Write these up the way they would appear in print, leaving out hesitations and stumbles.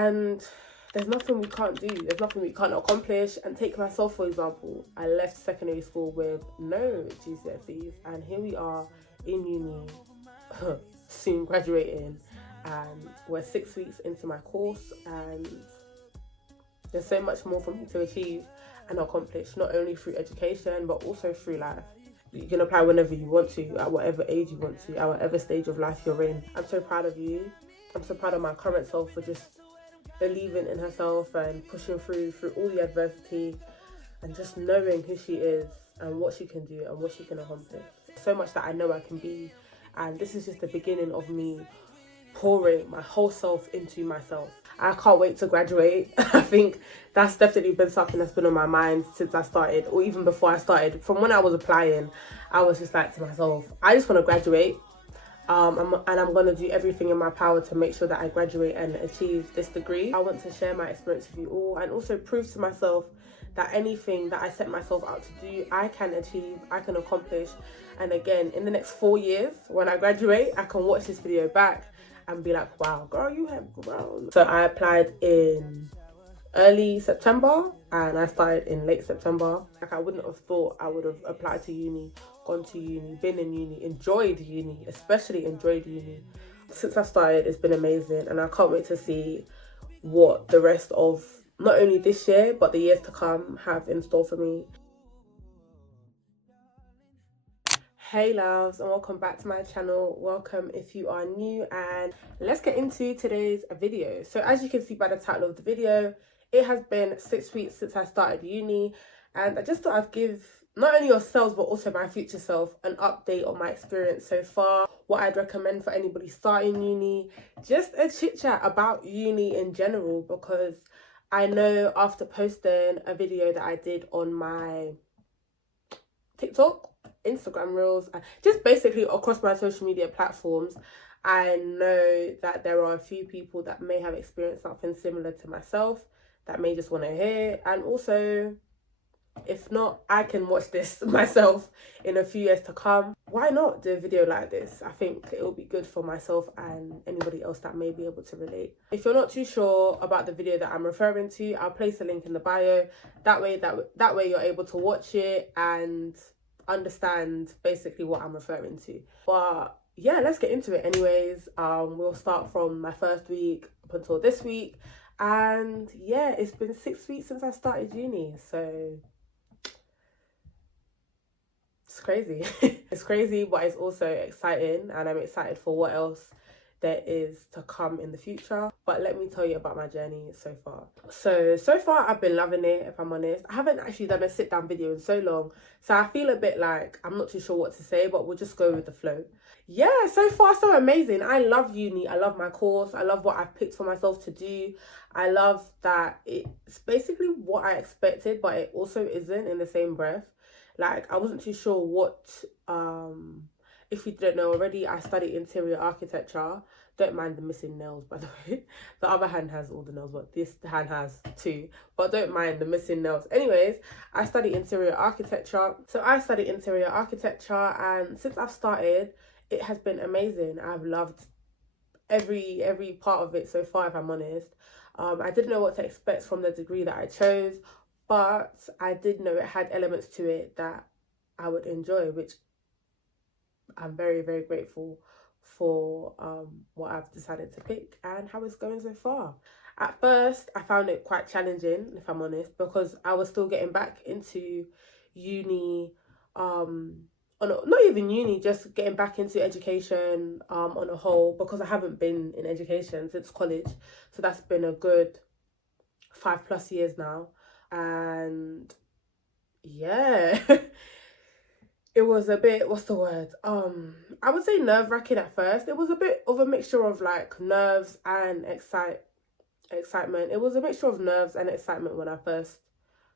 And there's nothing we can't do. There's nothing we can't accomplish. And take myself, for example. I left secondary school with no GCSEs. And here we are in uni, soon graduating. And we're 6 weeks into my course. And there's so much more for me to achieve and accomplish. Not only through education, but also through life. You can apply whenever you want to, at whatever age you want to, at whatever stage of life you're in. I'm so proud of you. I'm so proud of my current self for just believing in herself and pushing through all the adversity and just knowing who she is and what she can do and what she can accomplish. So much that I know I can be, and this is just the beginning of me pouring my whole self into myself. I can't wait to graduate. I think that's definitely been something that's been on my mind since I started, or even before I started. From when I was applying, I was just like to myself, I just want to graduate. And I'm going to do everything in my power to make sure that I graduate and achieve this degree. I want to share my experience with you all and also prove to myself that anything that I set myself out to do, I can achieve, I can accomplish. And again, in the next 4 years, when I graduate, I can watch this video back and be like, wow, girl, you have grown. So I applied in early September and I started in late September. Like, I wouldn't have thought I would have applied to uni, gone to uni, been in uni, enjoyed uni, especially enjoyed uni. Since I started, it's been amazing, and I can't wait to see what the rest of not only this year but the years to come have in store for me. Hey loves, and welcome back to my channel. Welcome if you are new, and let's get into today's video. So as you can see by the title of the video, it has been 6 weeks since I started uni, and I just thought I'd give not only yourselves but also my future self an update on my experience so far, what I'd recommend for anybody starting uni, just a chit chat about uni in general, because I know after posting a video that I did on my TikTok, Instagram Reels, just basically across my social media platforms, I know that there are a few people that may have experienced something similar to myself that may just want to hear. And also, if not, I can watch this myself in a few years to come. Why not do a video like this? I think it will be good for myself and anybody else that may be able to relate. If you're not too sure about the video that I'm referring to, I'll place a link in the bio. That way you're able to watch it and understand basically what I'm referring to. But yeah, let's get into it anyways. We'll start from my first week up until this week. And yeah, it's been 6 weeks since I started uni, so it's crazy. It's crazy, but it's also exciting, and I'm excited for what else there is to come in the future. But let me tell you about my journey so far. So far I've been loving it, if I'm honest. I haven't actually done a sit down video in so long, so I feel a bit like I'm not too sure what to say, but we'll just go with the flow. Yeah, so far so amazing. I love uni. I love my course. I love what I've picked for myself to do. I love that it's basically what I expected, but it also isn't in the same breath. Like, I wasn't too sure what, if you didn't know already, I study interior architecture. Don't mind the missing nails, by the way. The other hand has all the nails, but this hand has two. But don't mind the missing nails. Anyways, I study interior architecture. So I study interior architecture, and since I've started, it has been amazing. I've loved every part of it so far, if I'm honest. I didn't know what to expect from the degree that I chose, but I did know it had elements to it that I would enjoy, which I'm very, very grateful for what I've decided to pick and how it's going so far. At first, I found it quite challenging, if I'm honest, because I was still getting back into uni, not even uni, just getting back into education on a whole, because I haven't been in education since college. So that's been a good 5+ years now. And yeah, it was a bit, what's the word? I would say nerve-wracking at first. It was a bit of a mixture of like nerves and excitement. It was a mixture of nerves and excitement when I first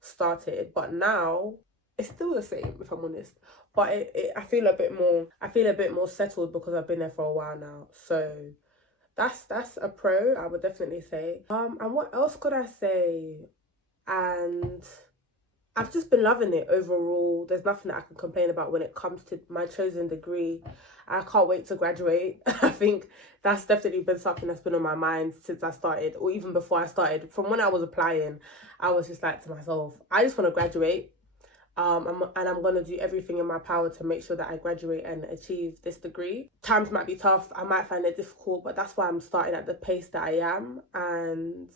started, but now it's still the same, if I'm honest. But I feel a bit more settled because I've been there for a while now. So that's a pro, I would definitely say. And what else could I say? And I've just been loving it overall. There's nothing that I can complain about when it comes to my chosen degree. I can't wait to graduate. I think that's definitely been something that's been on my mind since I started, or even before I started. From when I was applying, I was just like to myself, I just want to graduate. And I'm going to do everything in my power to make sure that I graduate and achieve this degree. Times might be tough. I might find it difficult, but that's why I'm starting at the pace that I am. And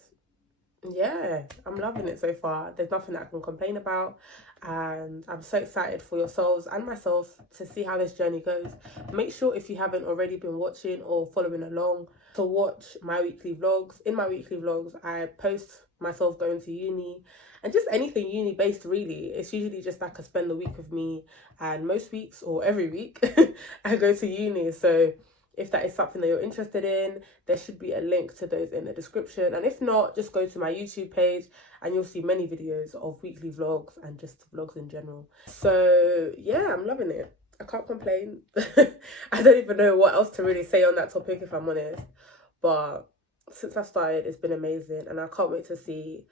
yeah, I'm loving it so far. There's nothing that I can complain about, and I'm so excited for yourselves and myself to see how this journey goes. Make sure, if you haven't already been watching or following along, to watch my weekly vlogs. In my weekly vlogs, I post myself going to uni and just anything uni based, really. It's usually just like I spend the week with me, and most weeks or every week I go to uni. So if that is something that you're interested in, there should be a link to those in the description. And if not, just go to my YouTube page and you'll see many videos of weekly vlogs and just vlogs in general. So yeah, I'm loving it. I can't complain. I don't even know what else to really say on that topic, if I'm honest. But since I started, it's been amazing. And I can't wait to see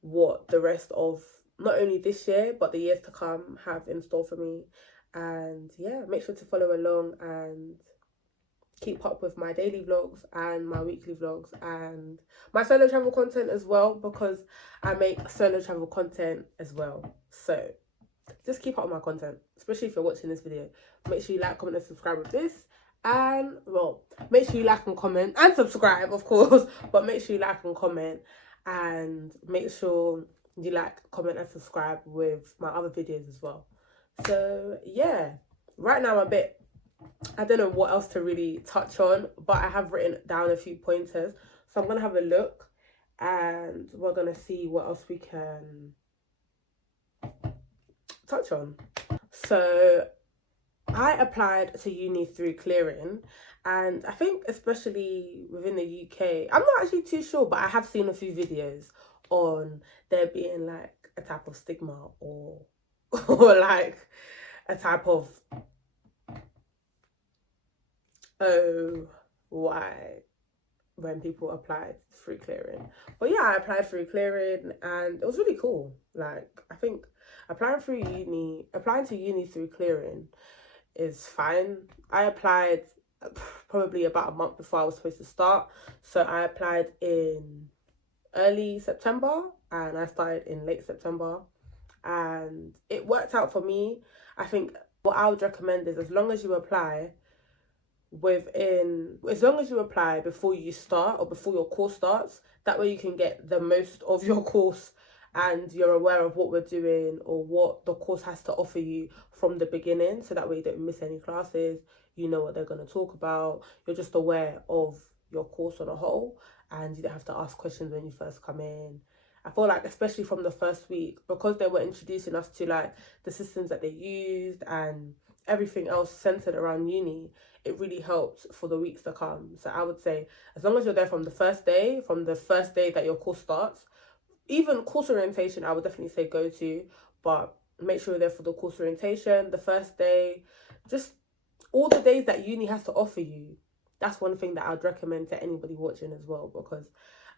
what the rest of not only this year, but the years to come have in store for me. And yeah, make sure to follow along and keep up with my daily vlogs and my weekly vlogs and my solo travel content as well, because I make solo travel content as well. So just keep up with my content, especially if you're watching this video. Make sure you like, comment and subscribe with this, and well, make sure you like and comment and subscribe, of course, but make sure you like and comment, and make sure you like, comment and subscribe with my other videos as well. So yeah, right now I'm a bit, I don't know what else to really touch on, but I have written down a few pointers. So I'm going to have a look and we're going to see what else we can touch on. So I applied to uni through clearing, and I think especially within the UK, I'm not actually too sure, but I have seen a few videos on there being like a type of stigma or like a type of why when people applied through clearing. But yeah, I applied through clearing and it was really cool. Like, I think applying to uni through clearing is fine. I applied probably about a month before I was supposed to start. So I applied in early September and I started in late September, and it worked out for me. I think what I would recommend is, as long as you apply before you start or before your course starts, that way you can get the most of your course and you're aware of what we're doing or what the course has to offer you from the beginning, so that way you don't miss any classes, you know what they're going to talk about, you're just aware of your course on a whole, and you don't have to ask questions when you first come in. I feel like, especially from the first week, because they were introducing us to like the systems that they used and everything else centered around uni, it really helps for the weeks to come. So I would say, as long as you're there from the first day that your course starts, even course orientation, I would definitely say go to, but make sure you're there for the course orientation, the first day, just all the days that uni has to offer you. That's one thing that I'd recommend to anybody watching as well, because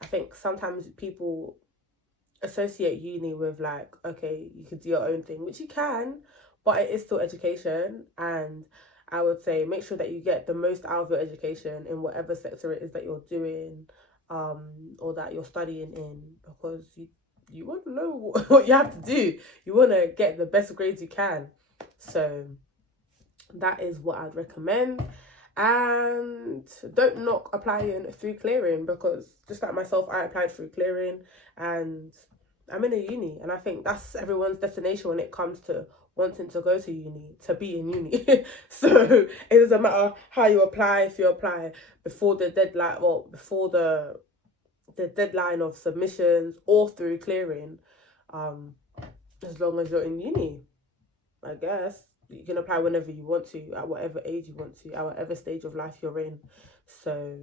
I think sometimes people associate uni with like, okay, you could do your own thing, which you can, but it is still education. And I would say make sure that you get the most out of your education in whatever sector it is that you're doing, or that you're studying in, because you want to know what you have to do. You want to get the best grades you can. So that is what I'd recommend. And don't knock applying through clearing, because just like myself, I applied through clearing and I'm in a uni, and I think that's everyone's destination when it comes to wanting to go to uni, to be in uni. So it doesn't matter how you apply. If you apply before the deadline, or before the deadline of submissions, or through clearing, as long as you're in uni, I guess you can apply whenever you want to, at whatever age you want to, at whatever stage of life you're in. So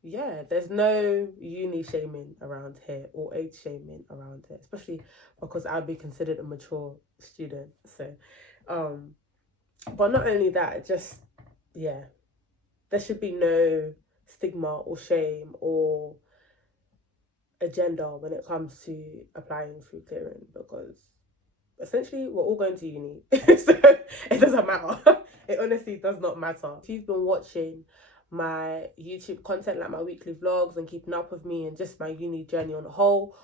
yeah, there's no uni shaming around here or age shaming around here, especially because I'd be considered a mature student. So but not only that, just yeah, there should be no stigma or shame or agenda when it comes to applying for clearing, because essentially we're all going to uni. So it doesn't matter. It honestly does not matter. If you've been watching my YouTube content, like my weekly vlogs, and keeping up with me and just my uni journey on the whole,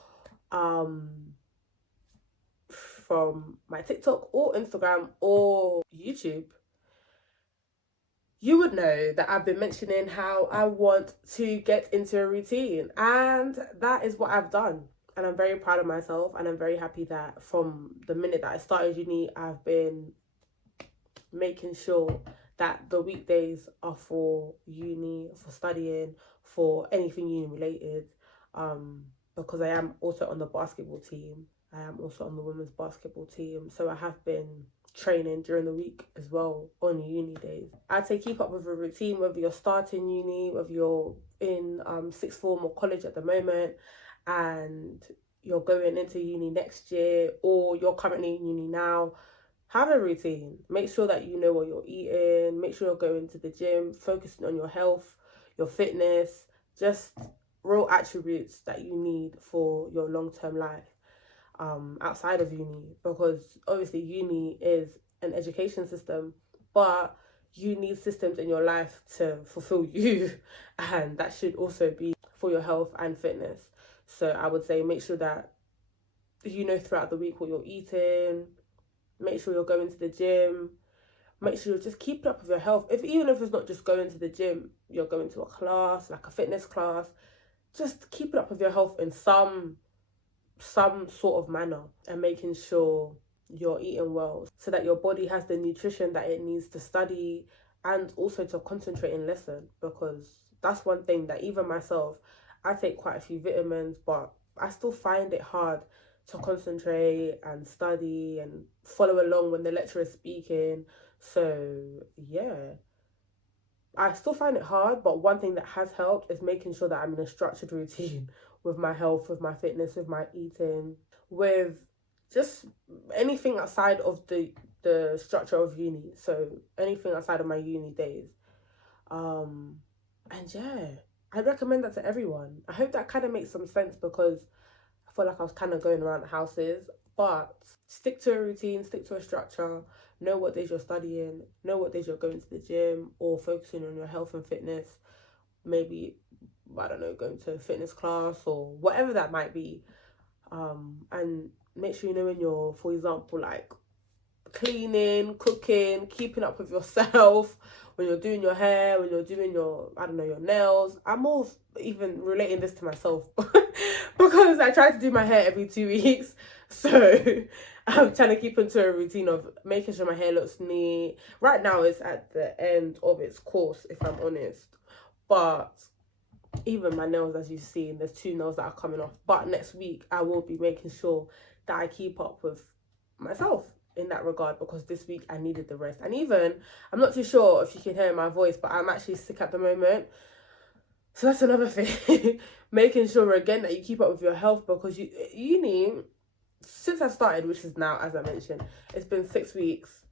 from my TikTok or Instagram or YouTube, you would know that I've been mentioning how I want to get into a routine, and that is what I've done. And I'm very proud of myself, and I'm very happy that from the minute that I started uni, I've been making sure that the weekdays are for uni, for studying, for anything uni related, because I am also on the basketball team. I am also on the women's basketball team, so I have been training during the week as well on uni days. I'd say keep up with a routine, whether you're starting uni, whether you're in sixth form or college at the moment and you're going into uni next year, or you're currently in uni now. Have a routine. Make sure that you know what you're eating. Make sure you're going to the gym, focusing on your health, your fitness, just real attributes that you need for your long-term life outside of uni. Because obviously uni is an education system, but you need systems in your life to fulfill you, and that should also be for your health and fitness. So I would say make sure that you know throughout the week what you're eating. Make sure you're going to the gym. Make sure you're just keeping up with your health. Even if it's not just going to the gym, you're going to a class, like a fitness class. Just keeping up with your health in some sort of manner, and making sure you're eating well so that your body has the nutrition that it needs to study and also to concentrate in lesson. Because that's one thing that even myself, I take quite a few vitamins, but I still find it hard to concentrate and study and follow along when the lecturer is speaking. So yeah, I still find it hard, but one thing that has helped is making sure that I'm in a structured routine with my health, with my fitness, with my eating, with just anything outside of the structure of uni. So anything outside of my uni days. And yeah, I recommend that to everyone. I hope that kind of makes some sense, because I feel like I was kind of going around the houses. But stick to a routine, stick to a structure, know what days you're studying, know what days you're going to the gym or focusing on your health and fitness. Maybe, I don't know, going to a fitness class or whatever that might be. And make sure you know when you're, for example, like cleaning, cooking, keeping up with yourself, when you're doing your hair, when you're doing your, I don't know, your nails. I'm more even relating this to myself because I try to do my hair every 2 weeks. So I'm trying to keep into a routine of making sure my hair looks neat. Right now it's at the end of its course, if I'm honest. But even my nails, as you've seen, there's 2 nails that are coming off. But next week I will be making sure that I keep up with myself in that regard, because this week I needed the rest. And even, I'm not too sure if you can hear my voice, but I'm actually sick at the moment. So that's another thing. Making sure again that you keep up with your health, because uni, since I started, which is now, as I mentioned, it's been 6 weeks.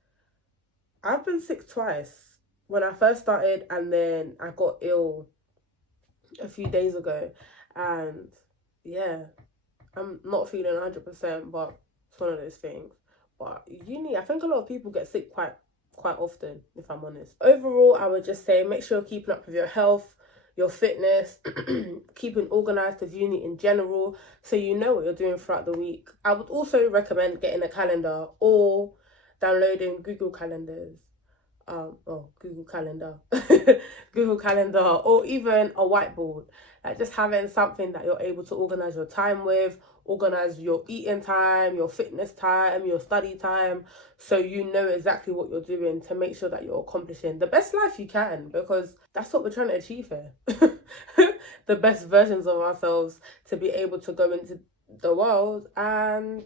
I've been sick twice. When I first started, and then I got ill a few days ago. And yeah, I'm not feeling 100%, but it's one of those things. But uni, I think a lot of people get sick quite often, if I'm honest. Overall, I would just say make sure you're keeping up with your health, your fitness, keeping organised with uni in general, so you know what you're doing throughout the week. I would also recommend getting a calendar or downloading Google Calendars. Google Calendar. Google Calendar, or even a whiteboard. Like just having something that you're able to organise your time with, organise your eating time, your fitness time, your study time, so you know exactly what you're doing to make sure that you're accomplishing the best life you can, because that's what we're trying to achieve here. The best versions of ourselves, to be able to go into the world and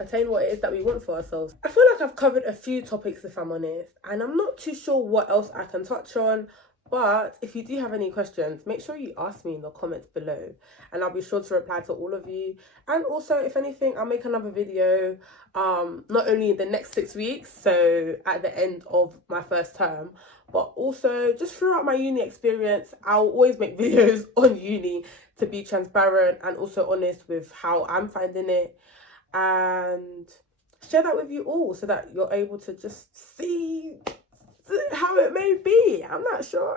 attain what it is that we want for ourselves. I feel like I've covered a few topics, if I'm honest, and I'm not too sure what else I can touch on. But if you do have any questions, make sure you ask me in the comments below, and I'll be sure to reply to all of you. And also, if anything, I'll make another video, not only in the next 6 weeks, so at the end of my first term, but also just throughout my uni experience. I'll always make videos on uni to be transparent and also honest with how I'm finding it, and share that with you all so that you're able to just see how it may be. I'm not sure.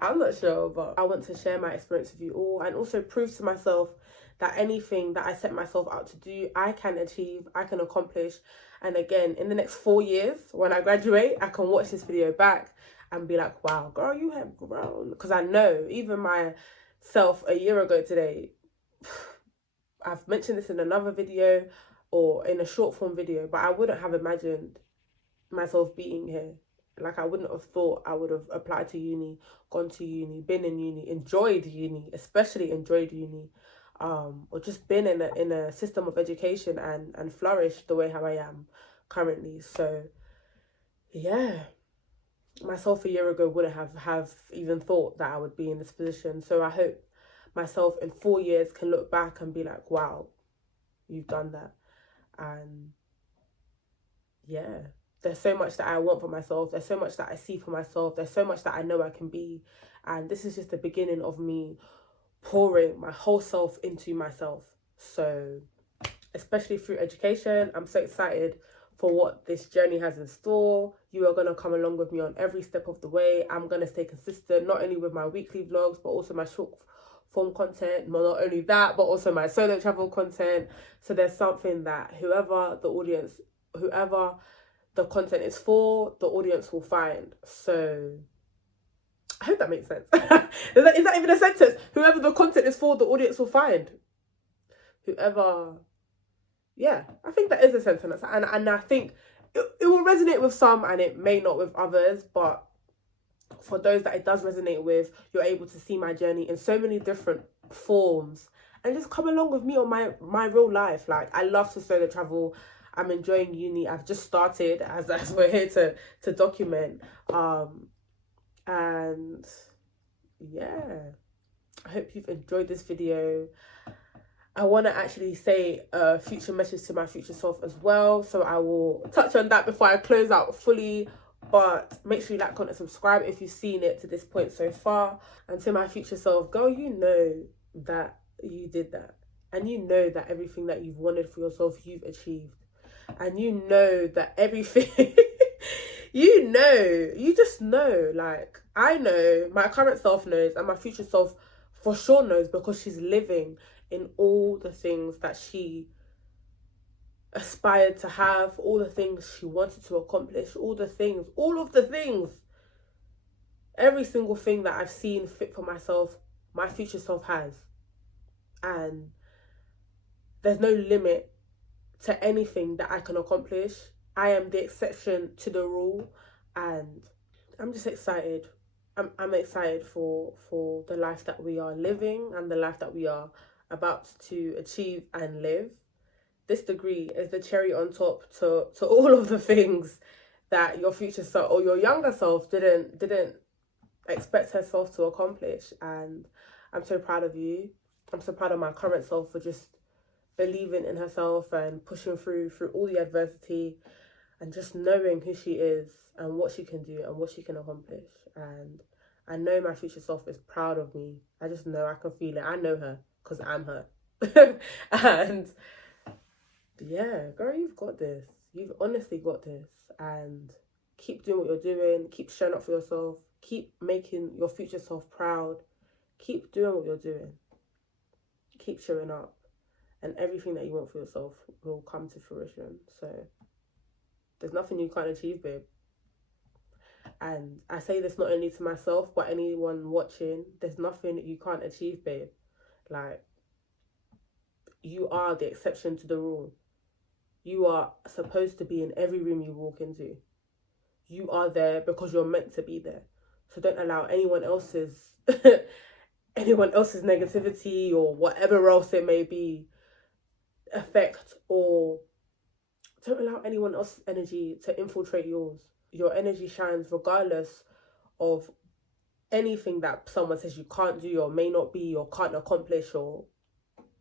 I'm not sure, but I want to share my experience with you all and also prove to myself that anything that I set myself out to do, I can achieve, I can accomplish. And again, in the next 4 years, when I graduate, I can watch this video back and be like, wow, girl, you have grown. Because I know, even myself a year ago today, I've mentioned this in another video or in a short form video, but I wouldn't have imagined myself being here. Like, I wouldn't have thought I would have applied to uni, gone to uni, been in uni, enjoyed uni, especially enjoyed uni, or just been in a system of education and flourished the way how I am currently. So yeah, myself a year ago wouldn't have even thought that I would be in this position. So I hope myself in 4 years can look back and be like, wow, you've done that. And yeah, there's so much that I want for myself. There's so much that I see for myself. There's so much that I know I can be. And this is just the beginning of me pouring my whole self into myself. So especially through education, I'm so excited for what this journey has in store. You are going to come along with me on every step of the way. I'm going to stay consistent, not only with my weekly vlogs, but also my short form content. Well, not only that, but also my solo travel content. So there's something that whoever the content is for, the audience will find. So I hope that makes sense. Is that even a sentence? Whoever the content is for, the audience will find. Yeah, I think that is a sentence. And I think it will resonate with some and it may not with others. But for those that it does resonate with, you're able to see my journey in so many different forms. And just come along with me on my real life. Like, I love to solo travel. I'm enjoying uni. I've just started as we're here to document. And yeah, I hope you've enjoyed this video. I want to actually say a future message to my future self as well. So I will touch on that before I close out fully. But make sure you like, comment, and subscribe if you've seen it to this point so far. And to my future self, girl, you know that you did that. And you know that everything that you've wanted for yourself, you've achieved. And you know that everything... you just know, like, I know, my current self knows, and my future self for sure knows, because she's living in all the things that she aspired to have, all the things she wanted to accomplish, all of the things, every single thing that I've seen fit for myself, my future self has. And there's no limit to anything that I can accomplish. I am the exception to the rule, and I'm just excited. I'm excited for the life that we are living and the life that we are about to achieve and live. This degree is the cherry on top to all of the things that your future self or your younger self didn't expect herself to accomplish. And I'm so proud of you. I'm so proud of my current self for just believing in herself and pushing through all the adversity and just knowing who she is and what she can do and what she can accomplish. And I know my future self is proud of me. I just know, I can feel it. I know her because I'm her. And yeah, girl, you've got this. You've honestly got this. And keep doing what you're doing. Keep showing up for yourself. Keep making your future self proud. Keep doing what you're doing. Keep showing up. And everything that you want for yourself will come to fruition. So there's nothing you can't achieve, babe. And I say this not only to myself, but anyone watching. There's nothing that you can't achieve, babe. Like, you are the exception to the rule. You are supposed to be in every room you walk into. You are there because you're meant to be there. So don't allow anyone else's negativity or whatever else it may be affect, or don't allow anyone else's energy to infiltrate yours. Your energy shines regardless of anything that someone says you can't do or may not be or can't accomplish, or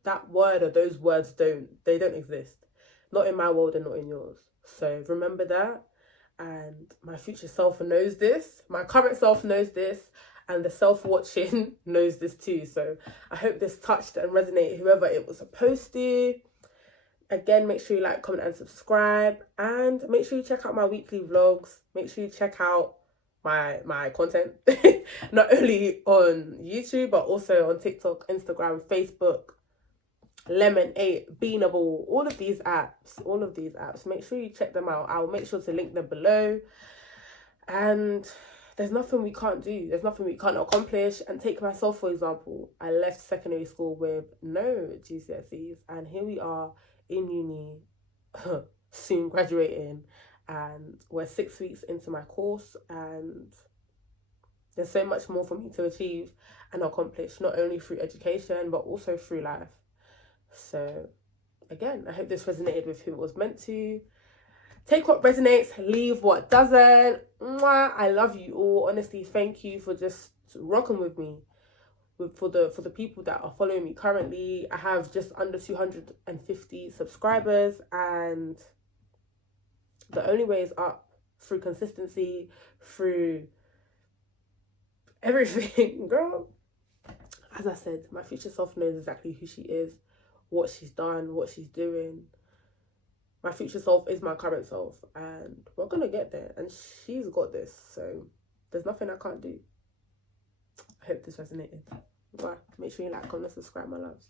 that word or those words don't exist. Not in my world and not in yours. So remember that. And my future self knows this. My current self knows this. and the self-watching knows this too. So I hope this touched and resonated whoever it was supposed to. Again, make sure you like, comment and subscribe, and make sure you check out my weekly vlogs. Make sure you check out my content not only on YouTube but also on TikTok, Instagram, Facebook, Lemon8, Beanable, all of these apps. Make sure you check them out. I'll make sure to link them below. And there's nothing we can't do. There's nothing we can't accomplish. And take myself, for example. I left secondary school with no GCSEs, and here we are in uni, soon graduating, and we're 6 weeks into my course, and there's so much more for me to achieve and accomplish, not only through education but also through life. So again, I hope this resonated with who it was meant to. Take what resonates, leave what doesn't. Mwah, I love you all. Honestly, thank you for just rocking with me. For the people that are following me currently, I have just under 250 subscribers, and the only way is up, through consistency, through everything. Girl, as I said, my future self knows exactly who she is, what she's done, what she's doing. My future self is my current self, and we're gonna get there, and she's got this, so there's nothing I can't do. I hope this resonated. Bye. Make sure you like, comment, subscribe, my loves.